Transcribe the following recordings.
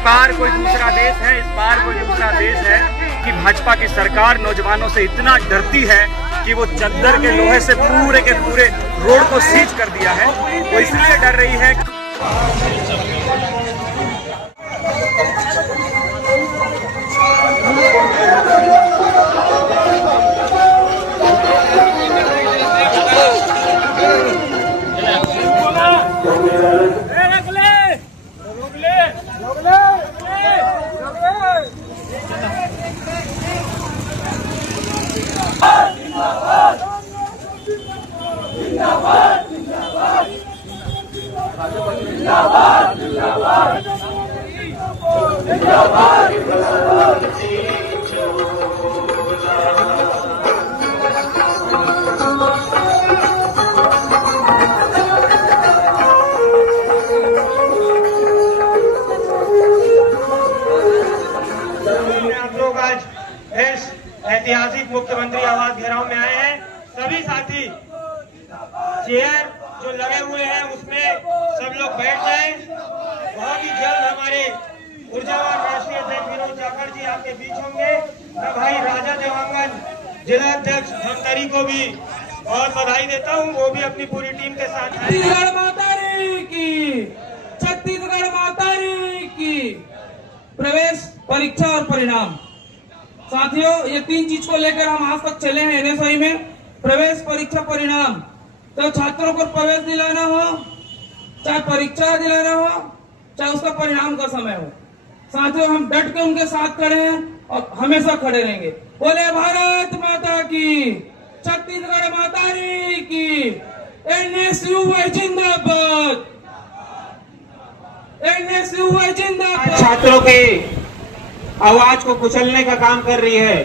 पार कोई दूसरा देश है, इस पार कोई दूसरा देश है कि भाजपा की सरकार नौजवानों से इतना डरती है कि वो चद्दर के लोहे से पूरे के पूरे रोड को सीज कर दिया है। वो इसलिए डर रही है। आप लोग आज इस ऐतिहासिक मुख्यमंत्री आवास घेराव में आए हैं। सभी साथी चेयर जो लगे हुए हैं उसमें सब लोग बैठ जाएं। बहुत ही जल्द हमारे ऊर्जावान राष्ट्रीय अध्यक्ष विनोद जाखड़ जी आपके बीच होंगे। मैं भाई राजा देवांगन जिला अध्यक्ष धमतरी को भी बहुत बधाई देता हूं, वो भी अपनी पूरी टीम के साथ हैं। छत्तीसगढ़ मातारी की, छत्तीसगढ़ मातारी की। प्रवेश परीक्षा और परिणाम। साथियों, ये तीन चीज को लेकर हम आज तक चले हैं एनएसआई में। प्रवेश, परीक्षा, परिणाम। तो छात्रों को प्रवेश दिलाना हो, चाहे परीक्षा दिलाना हो, चाहे उसका परिणाम का समय हो, साथियों हम डट के उनके साथ खड़े हैं और हमेशा खड़े रहेंगे। बोले भारत माता की, छत्तीसगढ़ मातारी की, एनएसयूआई जिंदाबाद, एनएसयूआई जिंदाबाद। छात्रों के आवाज को कुचलने का काम कर रही है।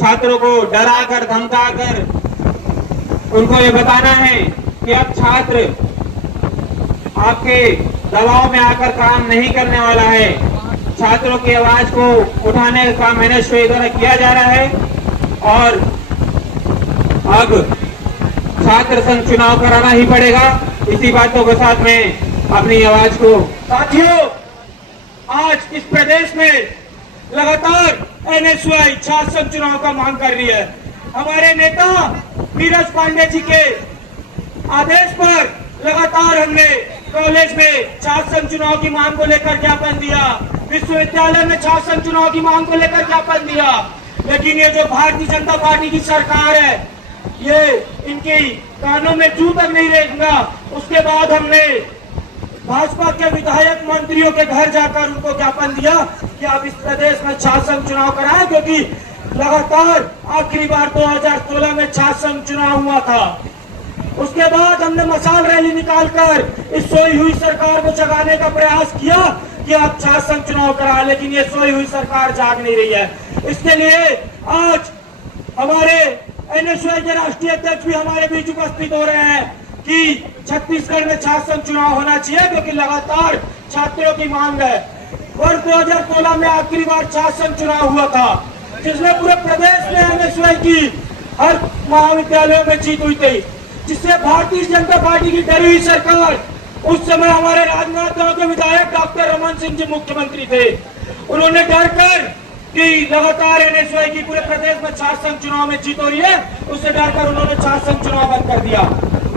छात्रों को डराकर धमकाकर उनको ये बताना है कि अब छात्र आपके दबाव में आकर काम नहीं करने वाला है। छात्रों की आवाज को उठाने का काम एनएसयूआई द्वारा किया जा रहा है और अब छात्र संघ चुनाव कराना ही पड़ेगा। इसी बातों के साथ में अपनी आवाज को। साथियों, आज इस प्रदेश में लगातार एनएसयूआई छात्र संघ चुनाव का मांग कर रही है। हमारे नेता नीरज पांडे जी के आदेश पर लगातार हमने कॉलेज में छात्र संघ चुनाव की मांग को लेकर ज्ञापन दिया, विश्वविद्यालय में छात्र संघ चुनाव की मांग को लेकर ज्ञापन दिया। लेकिन ये जो भारतीय जनता पार्टी की सरकार है, ये इनकी कानों में जू तक नहीं रहेगा। उसके बाद हमने भाजपा के विधायक मंत्रियों के घर जाकर उनको ज्ञापन दिया कि आप इस प्रदेश में छात्र संघ चुनाव कराएं, क्योंकि लगातार आखिरी बार 2016 में छात्र संघ चुनाव हुआ था। उसके बाद हमने मशाल रैली निकालकर इस सोई हुई सरकार को जगाने का प्रयास किया कि आप छात्र संघ चुनाव कराएं, लेकिन ये सोई हुई सरकार जाग नहीं रही है। इसके लिए आज हमारे एनएसयूआई के राष्ट्रीय अध्यक्ष भी हमारे बीच उपस्थित हो रहे हैं कि छत्तीसगढ़ में छात्र संघ चुनाव होना चाहिए, क्योंकि लगातार छात्रों की मांग है। वर्ष 2016 में आखिरी बार छात्र संघ चुनाव हुआ था, जिसमें पूरे प्रदेश में एनएसयूआई की हर महाविद्यालयों में जीत हुई थी, जिससे भारतीय जनता पार्टी की डरी हुई सरकार, उस समय हमारे राजनांदगांव के विधायक डॉक्टर रमन सिंह जी मुख्यमंत्री थे। उन्होंने डर कर कि लगातार एनएसयूआई की पूरे प्रदेश में छात्र संघ चुनाव में जीत हो रही है, उससे डरकर उन्होंने छात्र संघ चुनाव बंद कर दिया।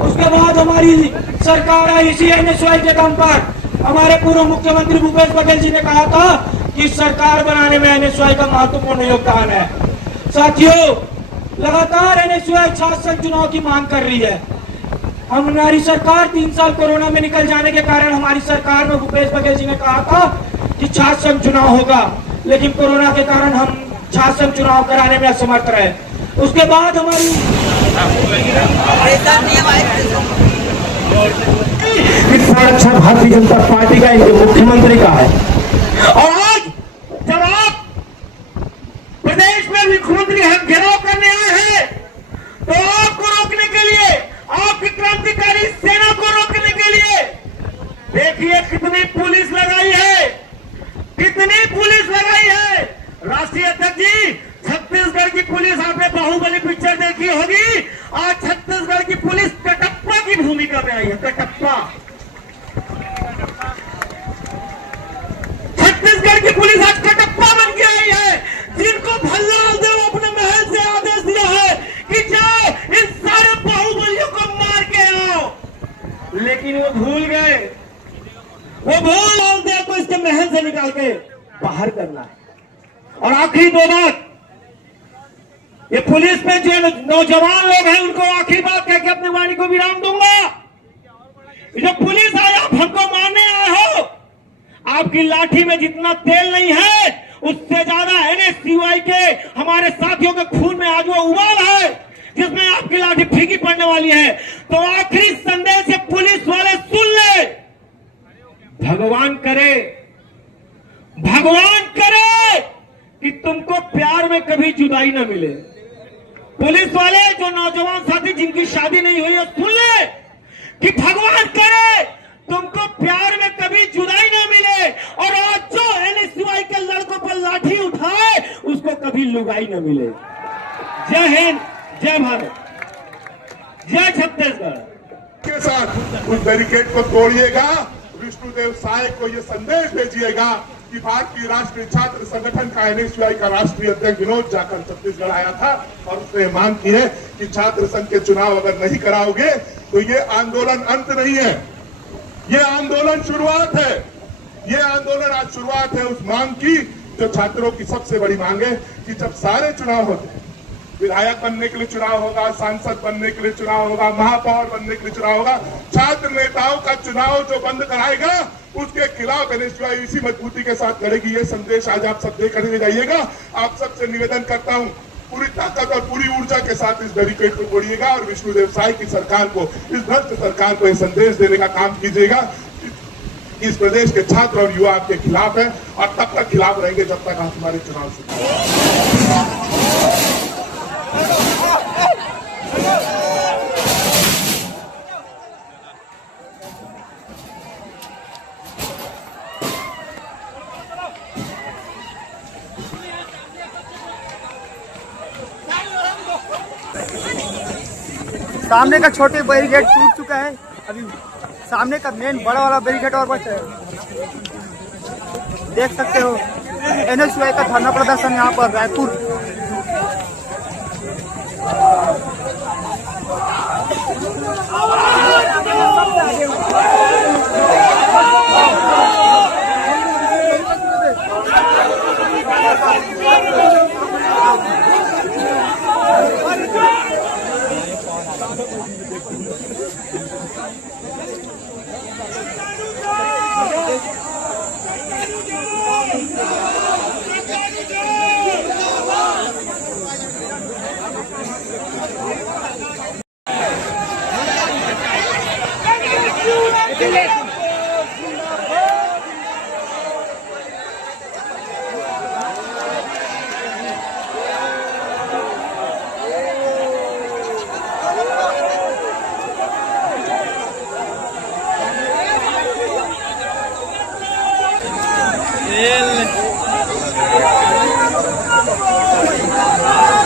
उसके बाद हमारी सरकार आई, इसी एनएसयूआई के दम पर हमारे पूर्व मुख्यमंत्री भूपेश बघेल जी ने कहा था कि सरकार बनाने में एनएसयूआई का महत्वपूर्ण योगदान है। साथियों, लगातार एनएसयूआई छात्र संघ चुनाव की मांग कर रही है। हमारी सरकार 3 साल कोरोना में निकल जाने के कारण हमारी सरकार में भूपेश बघेल जी ने कहा था कि छात्र संघ चुनाव होगा, लेकिन कोरोना के कारण हम छात्र संघ चुनाव कराने में असमर्थ रहे। उसके बाद हमारी अच्छा भारतीय जनता पार्टी का, इनके मुख्यमंत्री का है। और आज जब आप प्रदेश में मुख्यमंत्री घेराव करने आए हैं, तो आपको रोकने के लिए, आपकी क्रांतिकारी सेना को रोकने के लिए देखिए कितनी पुलिस लगाई है, कितनी पुलिस लगाई है। राष्ट्रीय अध्यक्ष जी, छत्तीसगढ़ की पुलिस, आपने बाहुबली पिक्चर देखी होगी, आज छत्तीसगढ़ की पुलिस कटप्पा की भूमिका में आई है। कटप्पा छत्तीसगढ़ बोल डालते हैं तो इसके महल से निकाल के बाहर करना है। और आखिरी दो बात, ये पुलिस में जो नौजवान लोग हैं उनको आखिरी बात कह के अपनी वाणी को विराम दूंगा। जो पुलिस आए, आप हमको मारने आए हो, आपकी लाठी में जितना तेल नहीं है उससे ज्यादा एनएसयूआई के हमारे साथियों के खून में आज वो उबाल है जिसमें आपकी लाठी फीकी पड़ने वाली है। तो आखिरी संदेश ये पुलिस वाले सुन ले, भगवान करे कि तुमको प्यार में कभी जुदाई ना मिले। पुलिस वाले जो नौजवान साथी जिनकी शादी नहीं हुई है, सुन ले कि भगवान करे तुमको प्यार में कभी जुदाई ना मिले, और आज जो एनएसयूआई के लड़कों पर लाठी उठाए उसको कभी लुगाई ना मिले। जय हिंद, जय भारत, जय छत्तीसगढ़। के साथ उस बैरिकेड को तोड़िएगा, विष्णुदेव साय को ये संदेश भेजिएगा कि भारतीय राष्ट्रीय छात्र संगठन का एनएसयूआई का राष्ट्रीय अध्यक्ष विनोद जाखड़ छत्तीसगढ़ आया था और उसने मांग की है कि छात्र संघ के चुनाव अगर नहीं कराओगे तो ये आंदोलन अंत नहीं है, ये आंदोलन शुरुआत है। ये आंदोलन आज शुरुआत है उस मांग की जो छात्रों की सबसे बड़ी मांग है कि जब सारे चुनाव होते हैं, विधायक बनने के लिए चुनाव होगा, सांसद बनने के लिए चुनाव होगा, महापौर बनने के लिए चुनाव होगा, छात्र नेताओं का चुनाव जो बंद कराएगा उसके खिलाफ एनएसयूआई इसी मजबूती के साथ लड़ेगी। ये संदेश आज आप सब देकर के जाइएगा। आप सबसे निवेदन करता हूं, पूरी ताकत और पूरी ऊर्जा के साथ इस बैरिकेड को तोड़िएगा और विष्णुदेव साय की सरकार को, इस भ्रष्ट सरकार को यह संदेश देने का काम कीजिएगा। इस प्रदेश के छात्र और युवा आपके खिलाफ है और तब तक खिलाफ रहेंगे जब तक आप हमारे चुनाव से। सामने का छोटे बैरिकेड टूट चुका है, अभी सामने का मेन बड़ा वाला बैरिकेड और बचा है। देख सकते हो एनएसयूआई का धरना प्रदर्शन यहाँ पर रायपुर।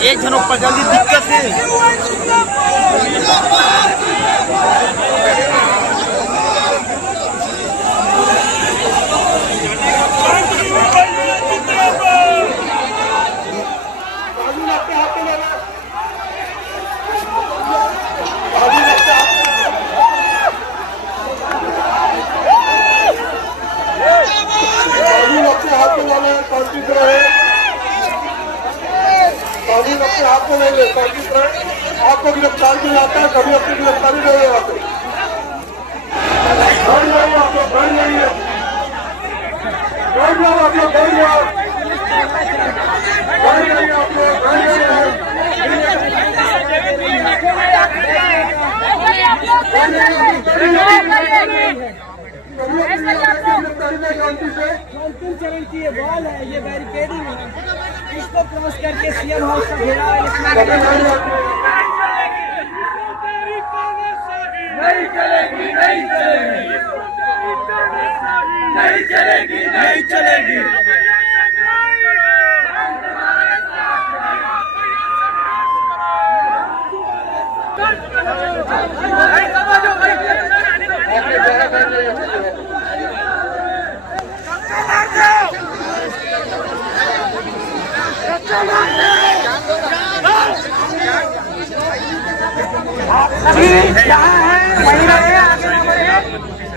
एक जनों पर जल्दी दिक्कत है। कानून अपने हाथ में नहीं लेता, आपको गिरफ्तार किया जाता है, कभी अपनी गिरफ्तारी नहीं आते। बैठ जाइए आप लोग, बैठ जाइए, बैठ जाओ आप लोग, बैठ जाओ, बैठ जाइए आप लोग, बैठ जाइए। अंतिम चरण की ये वॉल है, ये बैरिकेडिंग है, इसको क्रॉस करके सीएम हाउस का घेराव है। नहीं चलेगी, नहीं चलेगी, नहीं चलेगी, नहीं चलेगी।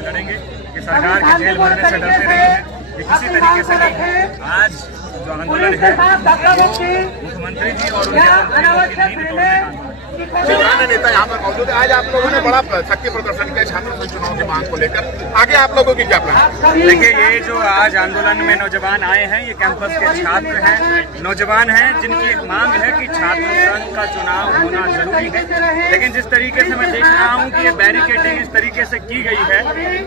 लड़ेंगे। सरकार के जेल भरने से डरते नहीं है। ये किसी तरीके से नहीं। आज जो आंदोलन है वो मुख्यमंत्री जी और उनके मंत्रियों की नींद तोड़ने का आंदोलन। पुराने नेता यहाँ पर मौजूद है। आज आप लोगों ने बड़ा शक्ति प्रदर्शन किया छात्र संघ चुनाव की मांग को लेकर। आगे आप लोगों की क्या प्लान? देखिए, ये जो आज आंदोलन में नौजवान आए हैं, ये कैंपस के छात्र हैं, नौजवान हैं, जिनकी एक मांग है कि छात्र संघ का चुनाव होना जरूरी है। लेकिन जिस तरीके से मैं देख रहा हूँ कि ये बैरिकेडिंग इस तरीके से की गई है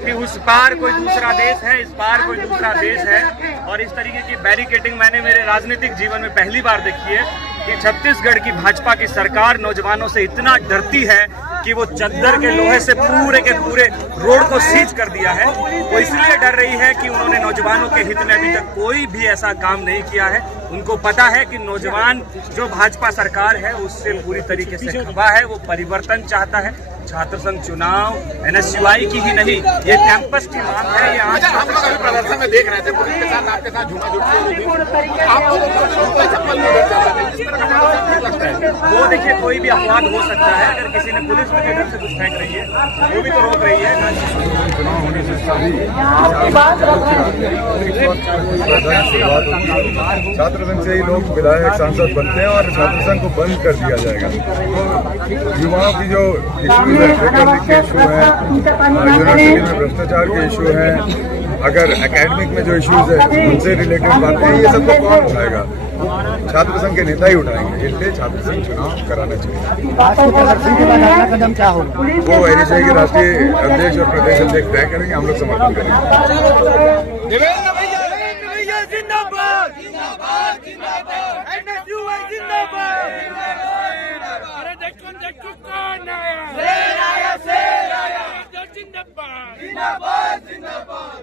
कि उस पार कोई दूसरा देश है, इस पार कोई दूसरा देश है, और इस तरीके की बैरिकेडिंग मैंने मेरे राजनीतिक जीवन में पहली बार देखी है कि छत्तीसगढ़ की भाजपा की सरकार नौजवानों से इतना डरती है कि वो चद्दर के लोहे से पूरे के पूरे रोड को सीज कर दिया है। वो इसलिए डर रही है कि उन्होंने नौजवानों के हित में अभी तक कोई भी ऐसा काम नहीं किया है। उनको पता है कि नौजवान जो भाजपा सरकार है उससे पूरी तरीके से खफा है, वो परिवर्तन चाहता है। छात्र संघ चुनाव NSUI की ही नहीं, ये कैंपस की मांग है। ये आज हम लोग अभी प्रदर्शन में देख रहे थे, पुलिस के साथ आपके साथ झूठा आप लोगों को चप्पल नहीं देख रहे थे। इस तरह का प्रदर्शन लगता है वो देखिए, कोई भी अपवाद हो सकता है। अगर किसी ने पुलिस के डर से कुछ फेंक रही है, वो भी तो रोक रही है। चुनाव होने से सभी छात्र संघ से ही लोग विधायक सांसद बनते हैं और छात्र संघ को बंद कर दिया जाएगा। युवाओं की जो इशू है, पेपर लीक के इशू है, यूनिवर्सिटी में भ्रष्टाचार के इशू है, अगर एकेडमिक में जो इश्यूज है उनसे रिलेटेड बातें हैं, ये सब तो कौन उठाएगा? छात्र संघ के नेता ही उठाएंगे। इसलिए छात्र संघ चुनाव कराना चाहिए। आज के प्रदर्शन के बाद अगला कदम क्या होगा? वो NSUI के राष्ट्रीय अध्यक्ष और प्रदेश अध्यक्ष तय करेंगे, हम लोग समर्थन करेंगे। देवेंद्र भैया जिंदाबाद, जिंदाबाद, जिंदाबाद, NSUI जिंदाबाद। अरे देखो कौन आया, शेर आया, शेर आया, जिंदाबाद, जिंदाबाद, जिंदाबाद।